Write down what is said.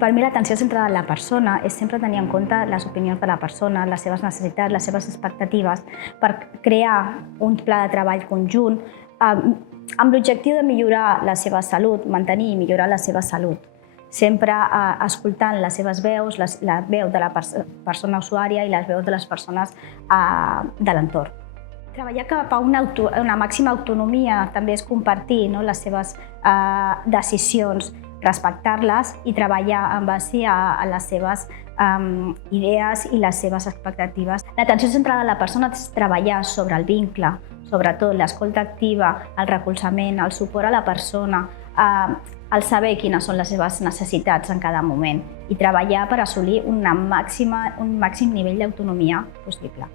Per mi l'atenció centrada en la persona és sempre tenir en compte les opinions de la persona, les seves necessitats, les seves expectatives, per crear un pla de treball conjunt amb l'objectiu de millorar la seva salut, mantenir i millorar la seva salut, sempre escoltant les seves veus, la veu de la persona usuària i les veus de les persones de l'entorn. Treballar cap a una màxima autonomia també és compartir les seves decisions, respectar-les i treballar en base a les seves idees i les seves expectatives. L'atenció centrada en la persona és treballar sobre el vincle, sobretot l'escolta activa, el recolzament, el suport a la persona, el saber quines són les seves necessitats en cada moment i treballar per assolir un màxim nivell d'autonomia possible.